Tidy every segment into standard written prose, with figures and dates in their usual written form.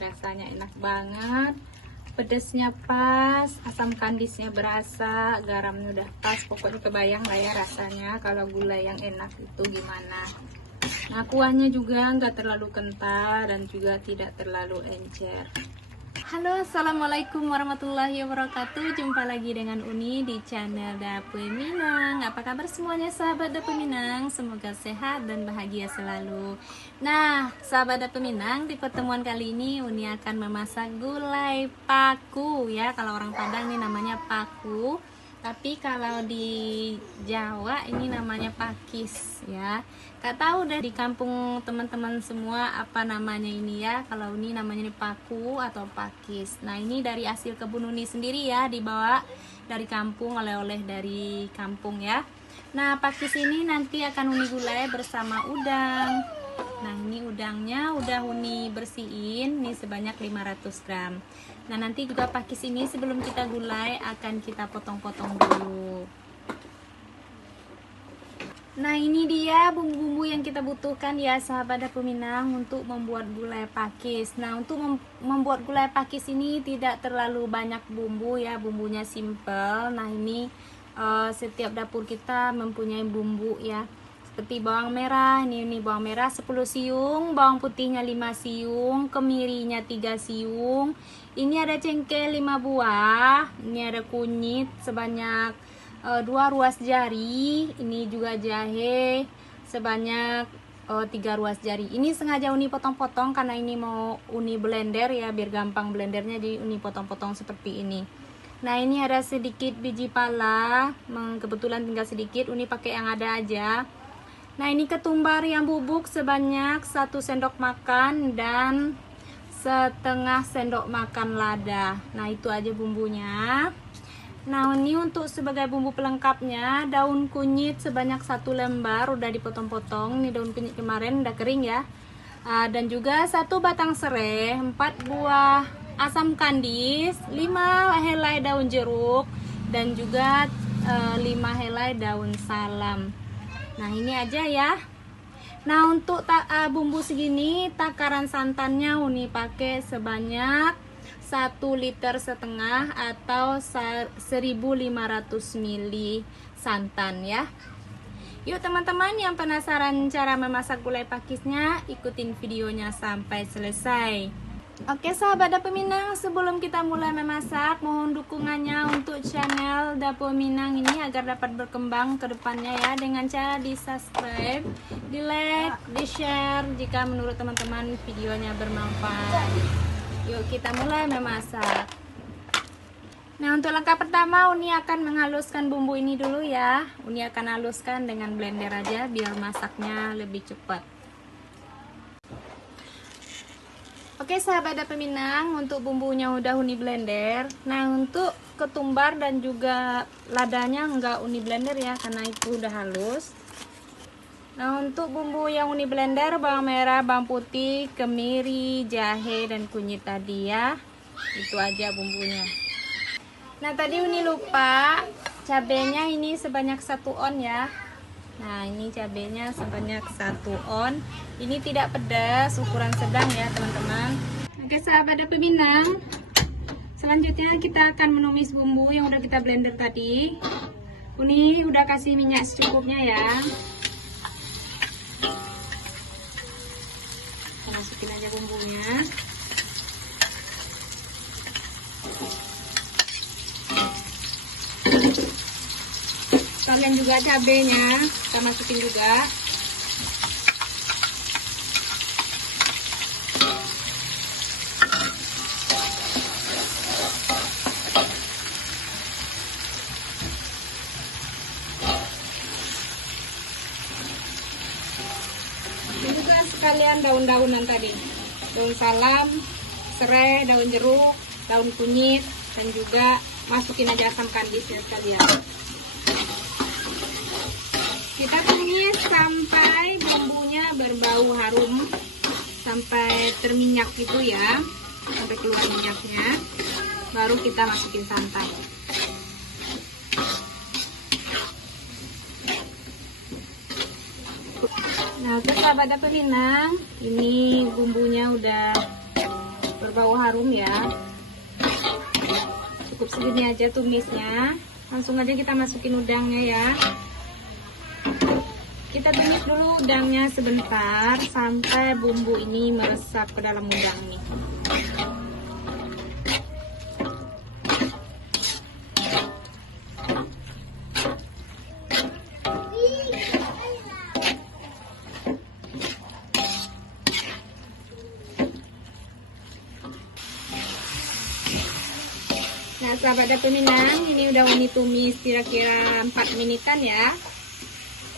rasanya enak banget. Pedesnya pas, asam kandisnya berasa, garamnya udah pas. Pokoknya kebayang lah ya rasanya kalau gulai yang enak itu gimana. Nah, kuahnya juga nggak terlalu kental dan juga tidak terlalu encer. Halo, assalamualaikum warahmatullahi wabarakatuh. Jumpa lagi dengan Uni di channel Dapur Minang. Apa kabar semuanya sahabat Dapur Minang? Semoga sehat dan bahagia selalu. Nah, sahabat Dapur Minang, di pertemuan kali ini Uni akan memasak gulai paku ya. Kalau orang Padang ini namanya paku, tapi kalau di Jawa ini namanya pakis ya. Gak tahu deh di kampung teman-teman semua apa namanya ini ya. Kalau ini namanya paku atau pakis. Nah, ini dari hasil kebun Uni sendiri ya, dibawa dari kampung, oleh-oleh dari kampung ya. Nah, pakis ini nanti akan Uni gulai bersama udang. Nah, ini udangnya udah Uni bersihin nih sebanyak 500 gram. Nah, nanti juga pakis ini sebelum kita gulai akan kita potong-potong dulu. Nah, ini dia bumbu-bumbu yang kita butuhkan ya sahabat Dapur Minang untuk membuat gulai pakis. Nah, untuk membuat gulai pakis ini tidak terlalu banyak bumbu ya, bumbunya simple. Nah, ini setiap dapur kita mempunyai bumbu ya. Seperti bawang merah, ini bawang merah 10 siung, bawang putihnya 5 siung, kemirinya 3 siung. Ini ada cengkeh 5 buah, ini ada kunyit sebanyak 2 ruas jari, ini juga jahe sebanyak 3 ruas jari. Ini sengaja Uni potong-potong karena ini mau Uni blender ya, biar gampang blendernya, jadi Uni potong-potong seperti ini. Nah, ini ada sedikit biji pala, kebetulan tinggal sedikit, Uni pakai yang ada aja. Nah, ini ketumbar yang bubuk sebanyak 1 sendok makan dan setengah sendok makan lada. Nah, itu aja bumbunya. Nah, ini untuk sebagai bumbu pelengkapnya, daun kunyit sebanyak 1 lembar udah dipotong-potong. Ini daun kunyit kemarin udah kering ya. Dan juga 1 batang serai, 4 buah asam kandis, 5 helai daun jeruk, dan juga 5 helai daun salam. Nah, ini aja ya. Nah, untuk bumbu segini, takaran santannya Uni pakai sebanyak 1,5 liter atau 1500 ml santan ya. Yuk teman-teman yang penasaran cara memasak gulai pakisnya, ikutin videonya sampai selesai. Oke sahabat Dapur Minang, sebelum kita mulai memasak, mohon dukungannya untuk channel Dapur Minang ini agar dapat berkembang ke depannya ya, dengan cara di subscribe, di like, di share jika menurut teman-teman videonya bermanfaat. Yuk kita mulai memasak. Nah, untuk langkah pertama Uni akan menghaluskan bumbu ini dulu ya. Uni akan haluskan dengan blender aja biar masaknya lebih cepat. Oke sahabat Dapur Minang, untuk bumbunya udah Uni blender. Nah, untuk ketumbar dan juga ladanya enggak Uni blender ya, karena itu udah halus. Nah, untuk bumbu yang Uni blender, bawang merah, bawang putih, kemiri, jahe, dan kunyit tadi ya. Itu aja bumbunya. Nah, tadi Uni lupa, cabenya ini sebanyak 1 on ya. Nah, ini cabenya sebanyak 1 on. Ini tidak pedas, ukuran sedang ya teman-teman. Oke sahabat Dapur Minang, selanjutnya kita akan menumis bumbu yang udah kita blender tadi. Uni udah kasih minyak secukupnya ya. Masukin aja bumbunya. Sekalian juga cabenya kita masukin juga. Juga sekalian daun-daunan tadi, daun salam, serai, daun jeruk, daun kunyit, dan juga masukin aja asam kandisnya sekalian. Kita tumis sampai bumbunya berbau harum, sampai terminyak gitu ya, sampai keluar minyaknya, baru kita masukin santan. Nah, untuk sahabat Dapur Minang, ini bumbunya udah harum ya. Cukup segini aja tumisnya. Langsung aja kita masukin udangnya ya. Kita tumis dulu udangnya sebentar sampai bumbu ini meresap ke dalam udang nih. Nah, sahabat dapur Minang, ini udah Uni tumis kira-kira 4 menitan ya.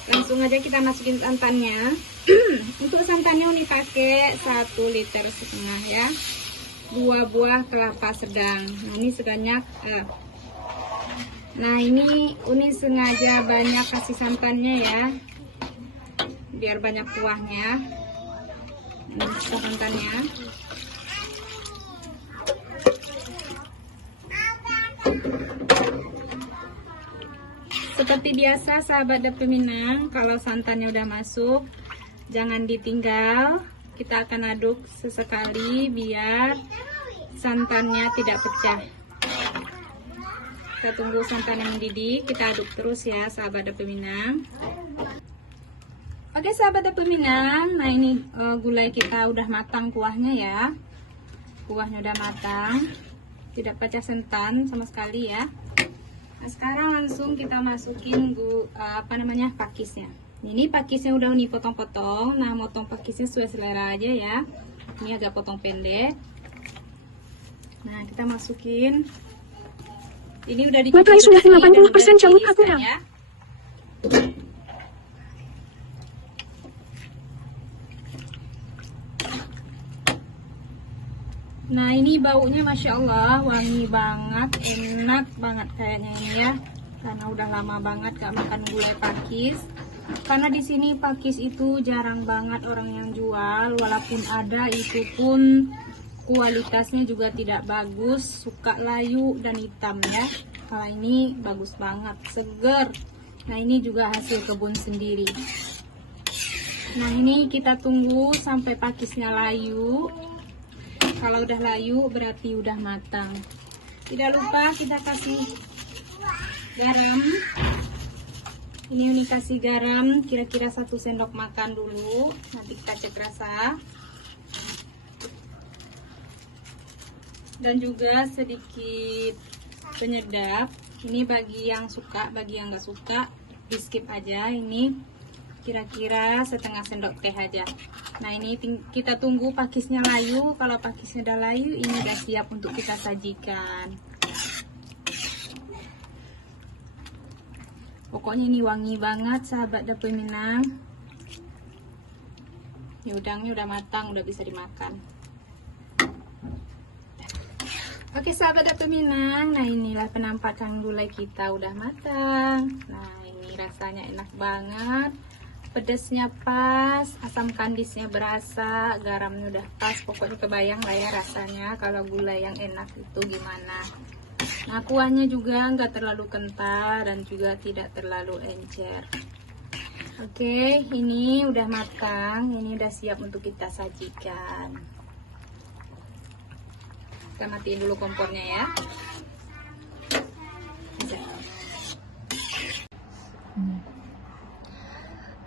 Langsung aja kita masukin santannya. Untuk santannya Uni pakai 1,5 liter ya. 2 buah kelapa sedang. Nah, ini sebanyak nah, ini Uni sengaja banyak kasih santannya ya. Biar banyak kuahnya. Ini santannya. Seperti biasa sahabat dapur Minang, kalau santannya udah masuk jangan ditinggal, kita akan aduk sesekali biar santannya tidak pecah. Kita tunggu santannya mendidih, kita aduk terus ya sahabat dapur Minang. Oke sahabat dapur Minang, nah ini gulai kita udah matang kuahnya ya. Kuahnya udah matang, tidak pecah santan sama sekali ya. Nah, sekarang langsung kita masukin pakisnya. Ini pakisnya udah Uni potong-potong. Nah, motong pakisnya sesuai selera aja ya. Ini agak potong pendek. Nah, kita masukin. Ini udah dicuci. Baterai sudah 80% jalur akurat. Ya. Nah, ini baunya Masya Allah wangi banget, enak banget kayaknya ini ya. Karena udah lama banget gak makan gulai pakis. Karena di sini pakis itu jarang banget orang yang jual, walaupun ada itu pun kualitasnya juga tidak bagus, suka layu dan hitam ya. Kalau ini bagus banget, seger. Nah, ini juga hasil kebun sendiri. Nah, ini kita tunggu sampai pakisnya layu. Kalau udah layu berarti udah matang. Tidak lupa kita kasih garam. Ini Uni kasih garam kira-kira 1 sendok makan dulu. Nanti kita cek rasa. Dan juga sedikit penyedap. Ini bagi yang suka, bagi yang nggak suka di skip aja. Ini kira-kira setengah sendok teh aja. Nah, ini kita tunggu pakisnya layu. Kalau pakisnya udah layu, ini udah siap untuk kita sajikan. Pokoknya ini wangi banget sahabat dapur Minang. Ya, udangnya udah matang, udah bisa dimakan. Oke sahabat dapur Minang, nah inilah penampakan gulai kita udah matang. Nah, ini rasanya enak banget. Pedesnya pas, asam kandisnya berasa, garamnya udah pas. Pokoknya kebayang lah ya rasanya kalau gulai yang enak itu gimana. Nah, kuahnya juga nggak terlalu kental dan juga tidak terlalu encer. Oke, ini udah matang, ini udah siap untuk kita sajikan. Kita matiin dulu kompornya ya.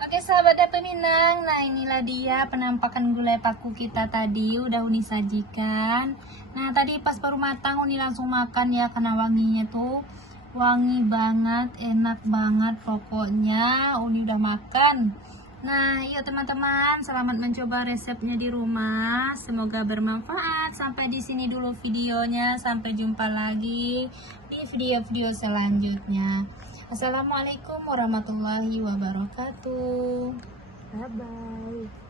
Oke sahabat dapur Minang, nah inilah dia penampakan gulai paku kita tadi udah Uni sajikan. Nah, tadi pas baru matang Uni langsung makan ya, karena wanginya tuh wangi banget, enak banget pokoknya. Uni udah makan. Nah, yuk teman-teman, selamat mencoba resepnya di rumah. Semoga bermanfaat. Sampai di sini dulu videonya. Sampai jumpa lagi di video-video selanjutnya. Assalamualaikum warahmatullahi wabarakatuh. Bye bye.